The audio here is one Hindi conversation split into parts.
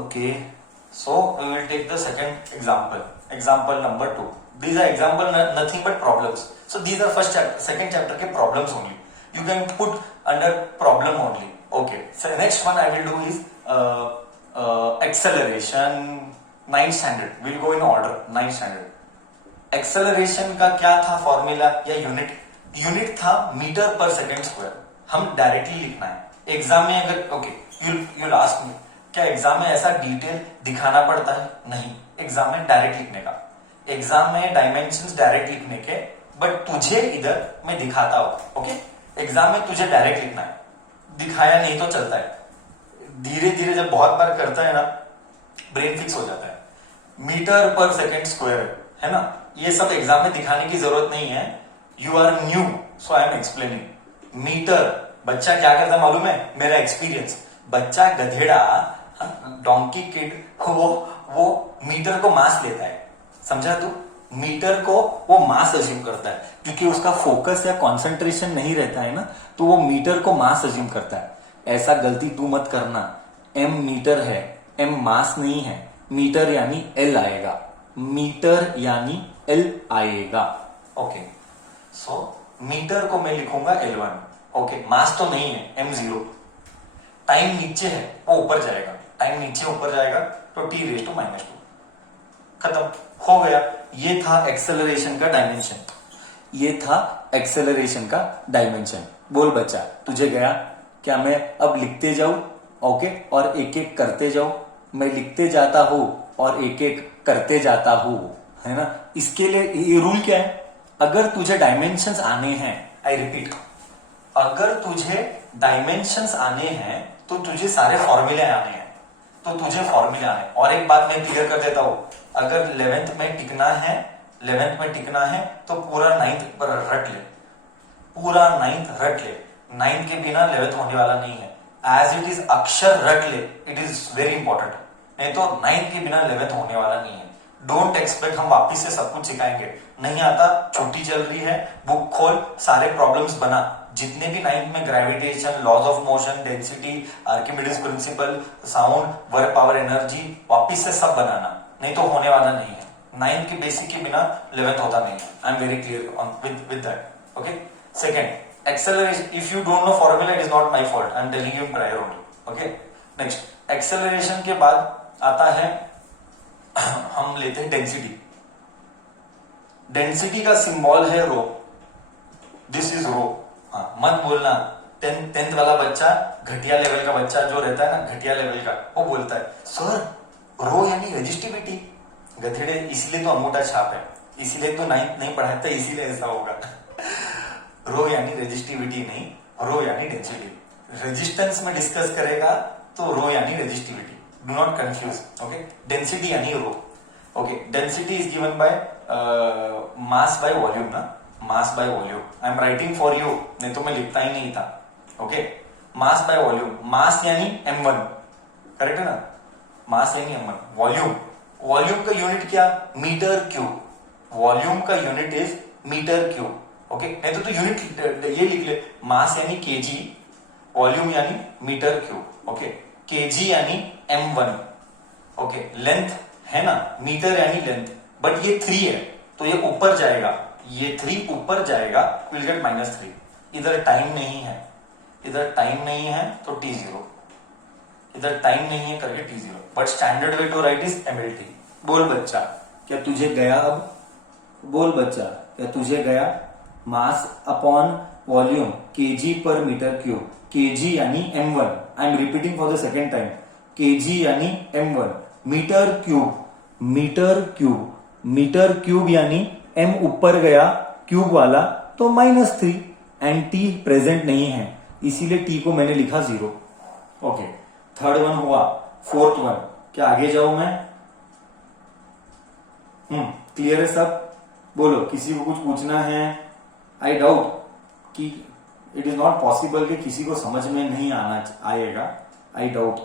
Okay, so we will take the second example. Example number 2. These are example nothing but problems. So these are first chapter, second chapter के problems only. You can put under problem only. Okay. So next one I will do is acceleration. 9th standard. We'll go in order. 9th standard. Acceleration का क्या था फॉर्मूला या यूनिट? यूनिट था मीटर पर सेकेंड स्क्वायर. हम डायरेक्टली लिखना है एग्जाम में. अगर ओके you'll ask me, क्या एग्जाम में ऐसा डिटेल दिखाना पड़ता है? नहीं, एग्जाम में डायरेक्ट लिखने का. एग्जाम में डायमेंशंस डायरेक्ट लिखने के, बट तुझे इधर मैं दिखाता हूं. ओके, एग्जाम में तुझे डायरेक्ट लिखना है, दिखाया नहीं तो चलता है. धीरे धीरे जब बहुत बार करता है ना, ब्रेन फिक्स हो जाता है. मीटर पर सेकेंड स्क्वायर है ना, ये सब एग्जाम में दिखाने की जरूरत नहीं है. You are new, so I am explaining. Meter, बच्चा क्या करता है मालूम है? मेरा एक्सपीरियंस, बच्चा गधेड़ा डोंकी किड वो मीटर को मास लेता है. समझा तू? मीटर को वो मास अज्यूम करता है, क्योंकि उसका फोकस या कंसंट्रेशन नहीं रहता है ना, तो वो मीटर को मास अज्यूम करता है. ऐसा गलती तू मत करना. एम मीटर है, एम मास नहीं है. मीटर यानी एल आएगा, मीटर यानी एल आएगा. ओके, सो मीटर को मैं लिखूंगा L1. ओके, मास तो नहीं है, M0. टाइम नीचे है, वो ऊपर जाएगा. टाइम नीचे ऊपर जाएगा तो t⁻². खत्म हो गया. ये था एक्सेलरेशन का डायमेंशन. ये था एक्सेलरेशन का डायमेंशन. बोल बच्चा, तुझे गया? क्या मैं अब लिखते जाऊं? ओके, और एक एक करते जाऊं? मैं लिखते जाता हूं और एक एक करते जाता हूं, है ना. इसके लिए ये रूल क्या है? अगर तुझे डायमेंशंस आने हैं, आई रिपीट, अगर तुझे डायमेंशंस आने हैं तो तुझे सारे फॉर्मूले आने हैं. तो तुझे फॉर्मूले आने. और एक बात मैं क्लियर कर देता हूं, अगर 11th में टिकना है, 11th में टिकना है तो पूरा 9th पर रट ले. पूरा 9th रट ले. 9th के बिना 11th होने वाला नहीं है. एज इट इज अक्षर रट ले, इट इज वेरी इंपॉर्टेंट. नहीं तो 9th के बिना 11th होने वाला नहीं है. डोंट एक्सपेक्ट हम वापिस से सब कुछ सिखाएंगे. नहीं आता, छुट्टी चल रही है, बुक खोल, सारे प्रॉब्लम्स बना. जितने भी 9th में gravitation, laws of motion, density, Archimedes principle, sound, work, power, energy, वापिस से सब बनाना. नहीं तो होने वाला नहीं है. 9th के बेसिक के बिना 11th होता नहीं है. I am very clear with that. Okay. Second, acceleration. If you don't know formula, it is not my fault. I am telling you in prior only. Okay. Next, acceleration के बाद आता है हम लेते हैं डेंसिटी. डेंसिटी का सिंबल है रो. दिस इज रो. हाँ, मत बोलना 10th वाला बच्चा, घटिया लेवल का बच्चा जो रहता है ना, घटिया लेवल का, वो बोलता है सर रो यानी रेजिस्टिविटी. गधेड़े, इसीलिए तो अंगूठा छाप है, इसीलिए तो 9th नहीं पढ़ाता, इसीलिए ऐसा होगा. रो यानी रेजिस्टिविटी नहीं, रो यानी डेंसिटी. रेजिस्टेंस में डिस्कस करेगा तो रो यानी resistivity. Do not confuse. Okay. Density यानी rho. Okay. Density is given by mass by volume ना. Mass by volume. I am writing for you, नहीं तो मैं लिखता ही नहीं था. Okay. Mass by volume. Mass यानी m1, करेक्ट है ना. मास यानी m1. वॉल्यूम, वॉल्यूम का यूनिट क्या? Metre cube. वॉल्यूम का unit is metre cube. Okay. नहीं तो यूनिट ये लिख ले, मास यानी केजी, वॉल्यूम यानी मीटर क्यूब. ओके. केजी यानी m1. ओके. लेंथ है ना, मीटर यानी लेंथ, बट ये 3 है तो ये ऊपर जाएगा, ये 3 ऊपर जाएगा, विल गेट -3. इधर टाइम नहीं है, इधर टाइम नहीं है तो t0. इधर टाइम नहीं है करके t0. But standard way to write is mlt. बोल बच्चा, क्या तुझे गया? अब बोल बच्चा, क्या तुझे गया? Mass upon volume, kg per meter cube. Kg यानी m1. I am repeating for the second time. Kg यानी m1. Meter cube, meter cube, meter cube यानी m ऊपर गया क्यूब वाला तो -3. एंड t प्रेजेंट नहीं है, इसीलिए t को मैंने लिखा 0. ओके. थर्ड वन हुआ. फोर्थ वन, क्या आगे जाऊं मैं? क्लियर है सब? बोलो, किसी को कुछ पूछना है? आई डाउट कि इट इज नॉट पॉसिबल कि किसी को समझ में नहीं आएगा. I doubt.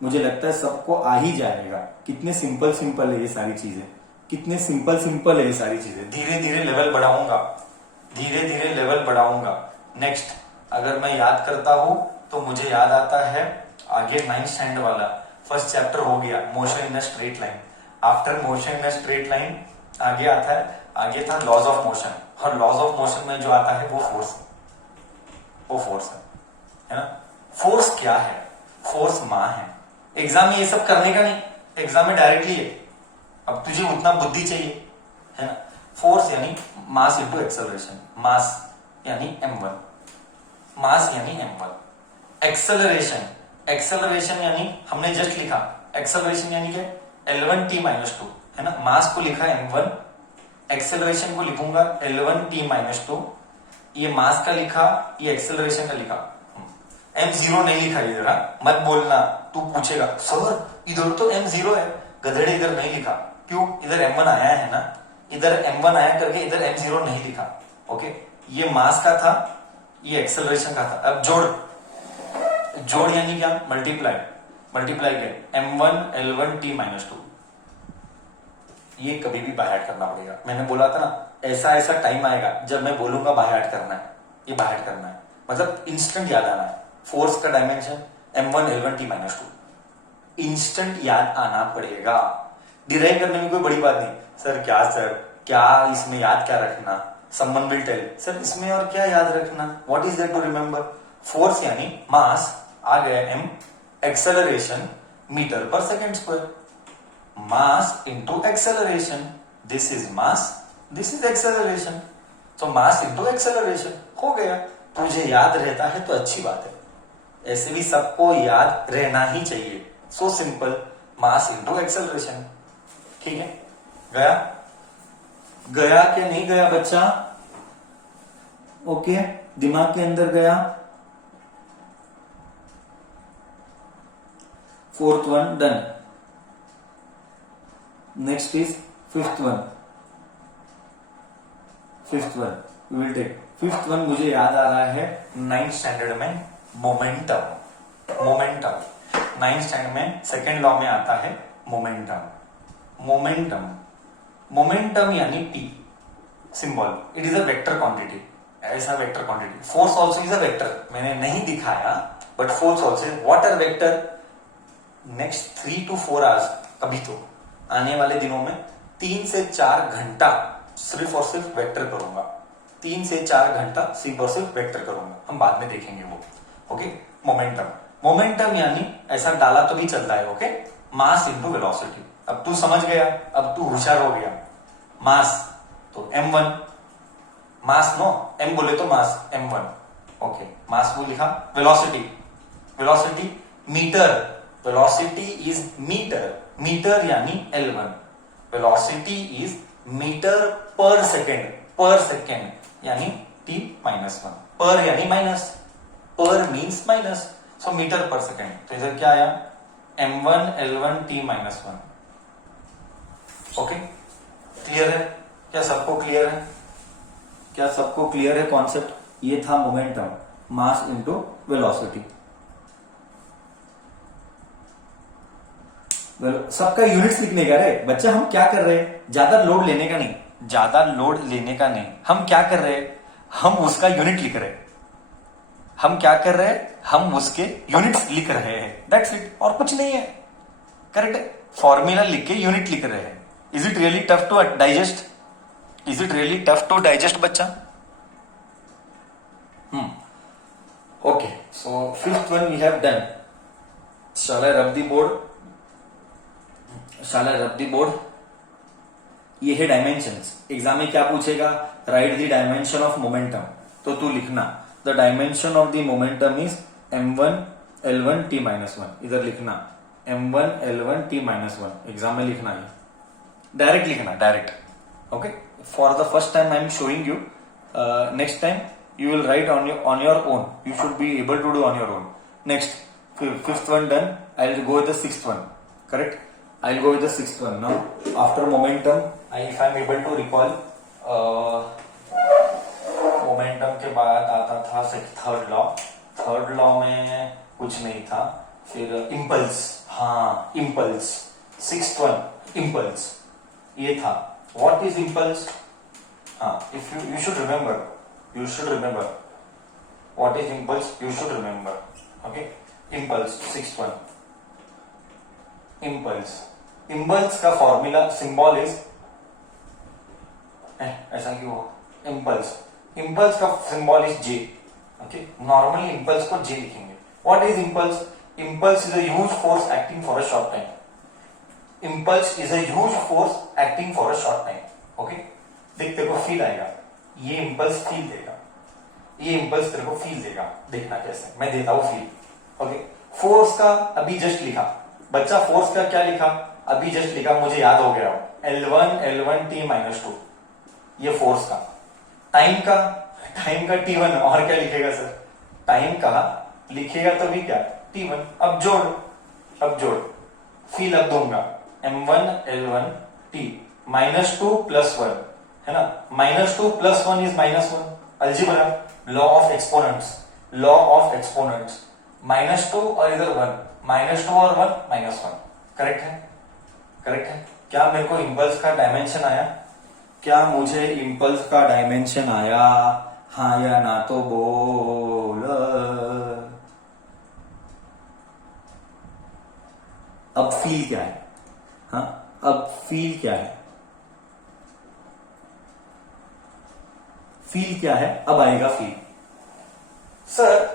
मुझे लगता है सबको आ ही जाएगा. कितने सिंपल सिंपल है ये सारी चीजें, कितने सिंपल सिंपल है ये सारी चीजें. धीरे धीरे लेवल बढ़ाऊंगा, धीरे धीरे लेवल बढ़ाऊंगा. नेक्स्ट, अगर मैं याद करता हूं तो मुझे याद आता है आगे 9th स्टैंडर्ड वाला फर्स्ट चैप्टर हो गया, motion in a straight line. After motion in a straight line आगे था लॉज ऑफ मोशन, और लॉज ऑफ मोशन में जो आता है वो फोर्स है ना। फोर्स क्या है? फोर्स मां है। एग्जाम में ये सब करने का नहीं, एग्जाम में डायरेक्टली है, अब तुझे उतना बुद्धि चाहिए, है ना। फोर्स यानी मास इंटू एक्सेलरेशन, मास यानी m1, मास यानी m1। एक्सेलरेशन यानी हमने जस्ट लिखा, एक्सेलरेशन यानी क्या? L1t-2, है ना। मास को लिखा m1, एक्सेलरेशन को लिखूंगा L1t-2। ये मास का लिखा, ये एक्सेलरेशन का लिखा, m0 नहीं लिखा इधर, मत बोलना, तू पूछेगा सर इधर तो m0 है, गधेड़े इधर नहीं लिखा। क्यों? इधर m1 आया है ना, इधर m1 आया करके इधर m0 नहीं लिखा। ओके, ये मास का था, ये एक्सेलरेशन का था। अब जोड़ यानी क्या? मल्टीप्लाई क्या? m1 L1t-2। ये कभी भी बाय हार्ट करना पड़ेगा। मैंने बोला था ना, ऐसा टाइम आएगा जब मैं बोलूंगा बाय हार्ट करना है, ये बाय हार्ट करना है, मतलब इंस्टेंट याद आना है। फोर्स का डायमेंशन m1 L1t-2, इंस्टेंट याद आना पड़ेगा। डिराइव करने में कोई बड़ी बात नहीं। सर क्या इसमें याद क्या रखना? समवन विल टेल, सर इसमें और क्या याद रखना? What is there to remember? Force यानी मास, आ गया m, acceleration meter per second square, mass into acceleration, this is mass, this is acceleration, तो मास इंटू एक्सेलरेशन हो गया। तुझे याद रहता है तो अच्छी बात है, ऐसे भी सबको याद रहना ही चाहिए। सो सिंपल, मास इंटू एक्सेलरेशन। ठीक है, गया क्या नहीं गया बच्चा? ओके, दिमाग के अंदर गया। Fourth one done. Next is fifth one will take. Fifth one मुझे याद आ रहा है 9th स्टैंडर्ड में मोमेंटम। 9th स्टैंडर्ड में सेकेंड लॉ में आता है मोमेंटम यानी P symbol, it is a vector quantity, ऐसा vector quantity. Force also is a vector, मैंने नहीं दिखाया, but force also what are vector? Next 3 to 4 hours, कभी तो आने वाले दिनों में 3 से 4 घंटा सिर्फ और सिर्फ वेक्टर करूंगा, 3 से 4 घंटा सिर्फ और सिर्फ वेक्टर करूंगा, हम बाद में देखेंगे वो। ओके, मोमेंटम यानी ऐसा डाला तो भी चलता है। Okay, mass into velocity. अब तू समझ गया, अब तू होशियार हो गया। मास तो m1, मास नो, m बोले तो मास m1। ओके, मास वो लिखा। Velocity meter, velocity is meter यानी L1, velocity is meter per second यानी t-1, पर यानी minus, per means minus, so meter per second. तो इधर क्या आया? m1 L1t-1। ओके, क्लियर है? क्या सबको क्लियर है कॉन्सेप्ट? ये था मोमेंटम, मास इंटू वेलोसिटी। सबका यूनिट्स लिखने का रे बच्चा। हम क्या कर रहे हैं? ज्यादा लोड लेने का नहीं, हम क्या कर रहे हैं? हम उसका यूनिट लिख रहे हैं। हम क्या कर रहे हैं? हम उसके यूनिट्स लिख रहे हैं, दैट्स इट, और कुछ नहीं है। करेक्ट, फॉर्मूला लिख के यूनिट लिख रहे हैं। Is it really tough to digest बच्चा? Okay, so fifth one we have done. Shall I rub the board? ये है डायमेंशंस। एग्जाम में क्या पूछेगा? Right the dimension of momentum, तो तू लिखना the dimension of the momentum is m1 L1t-1। इधर लिखना m1 L1t-1, एग्जाम में लिखना है, डायरेक्ट लिखना, direct. Okay, for the first time I am showing you, next time you will write on your own, you should be able to do on your own. Next, fifth one done, I'll go with the sixth one. Correct, I'll go with the sixth one now. After momentum, if I'm able to recall, momentum के बाद आता था थर्ड लॉ में कुछ नहीं था, फिर इम्पल्स, हाँ इम्पल्स, सिक्स्थ वन इम्पल्स, ये था। What is impulse? हाँ, if you should remember what is impulse, you should remember. Okay, impulse, sixth one. Impulse, impulse का फॉर्मूला सिंबल इज, ऐसा क्यों हुआ, इम्पल्स, इम्पल्स का symbol is J, okay, normally impulse को जे लिखेंगे. What is impulse? Impulse is a huge force acting for a short time. Impulse is a huge force acting for a short time. Okay, देख तेरे को फील आएगा, ये इम्पल्स फील देगा, ये इम्पल्स तेरे को फील देगा, देखना कैसे मैं देता हूं फील. ओके, फोर्स का अभी जस्ट लिखा बच्चा, फोर्स का क्या लिखा अभी जस्ट लिखा, मुझे याद हो गया, L1 T - 2, ये फोर्स का. टाइम का T1, और क्या लिखेगा सर, टाइम का लिखेगा तो भी क्या T1. अब जोड़ फील अब दूंगा, M1 L1 T -2 + 1 है ना, -2 + 1 is -1. Algebra, law of exponents, -2 और इधर 1, -2 और 1 -1. करेक्ट है. क्या मेरे को इम्पल्स का डायमेंशन आया? क्या मुझे इम्पल्स का डायमेंशन आया? हाँ या ना तो बोल. अब फील क्या है? हाँ, अब फील क्या है? फील क्या है? अब आएगा फील. सर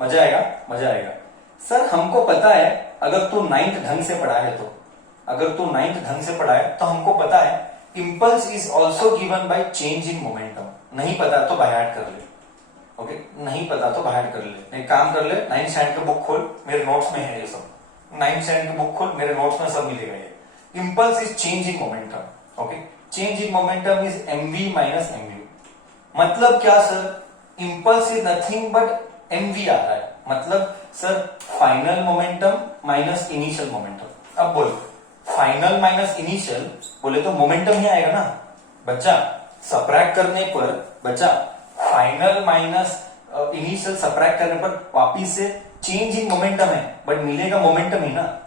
मजा आएगा. सर हमको पता है, अगर तू 9th ढंग से पढ़ा है तो हमको पता है impulse is also given by change in momentum. नहीं पता तो बाय हार्ट कर ले. ओके, नहीं पता तो बाय हार्ट कर ले. एक काम कर ले, 9th स्टैंडर्ड की बुक खोल, मेरे नोट्स में है ये सब. 9th स्टैंडर्ड की बुक खोल, मेरे नोट्स में सब मिलेगा ये. Impulse is change in momentum. Okay, change in momentum is mv - mu. मतलब क्या sir, impulse is nothing but mv आ रहा है, मतलब sir final momentum minus initial momentum. अब बोल, फाइनल माइनस इनिशियल बोले तो मोमेंटम ही आएगा ना बच्चा. सबट्रैक्ट करने पर बच्चा, फाइनल माइनस इनिशियल सबट्रैक्ट करने पर वापिस से चेंज इन मोमेंटम है, बट मिलेगा मोमेंटम ही ना,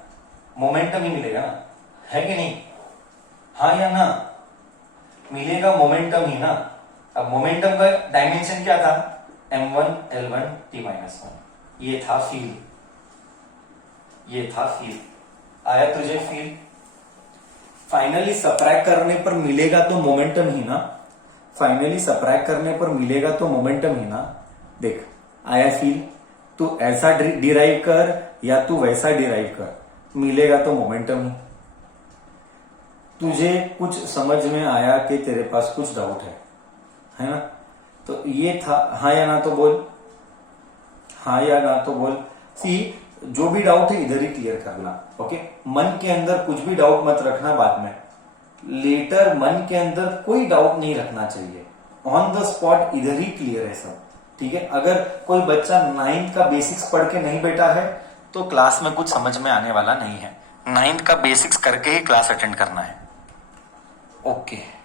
मोमेंटम ही मिलेगा ना, है कि नहीं? हाँ या ना, मिलेगा मोमेंटम ही ना. अब मोमेंटम का डायमेंशन क्या था, M1 L1 T - 1. ये था फील. आया तुझे फील? फाइनली सबट्रैक्ट करने पर मिलेगा तो मोमेंटम ही ना. देख, आया फील? तू ऐसा डिराइव कर या तू वैसा डिराइव कर, मिलेगा तो मोमेंटम ही. तुझे कुछ समझ में आया कि तेरे पास कुछ डाउट है ना? तो ये था. हाँ या ना तो बोल. सी, जो भी डाउट है इधर ही क्लियर करना. ओके, मन के अंदर कुछ भी डाउट मत रखना बाद में. लेटर मन के अंदर कोई डाउट नहीं रखना चाहिए. ऑन द स्पॉट इधर ही क्लियर है सब. ठीक है, अगर कोई बच्चा 9th का बेसिक्स पढ़ के नहीं बैठा है तो क्लास में कुछ समझ में आने वाला नहीं है. 9th का बेसिक्स करके ही क्लास अटेंड करना है. ओके.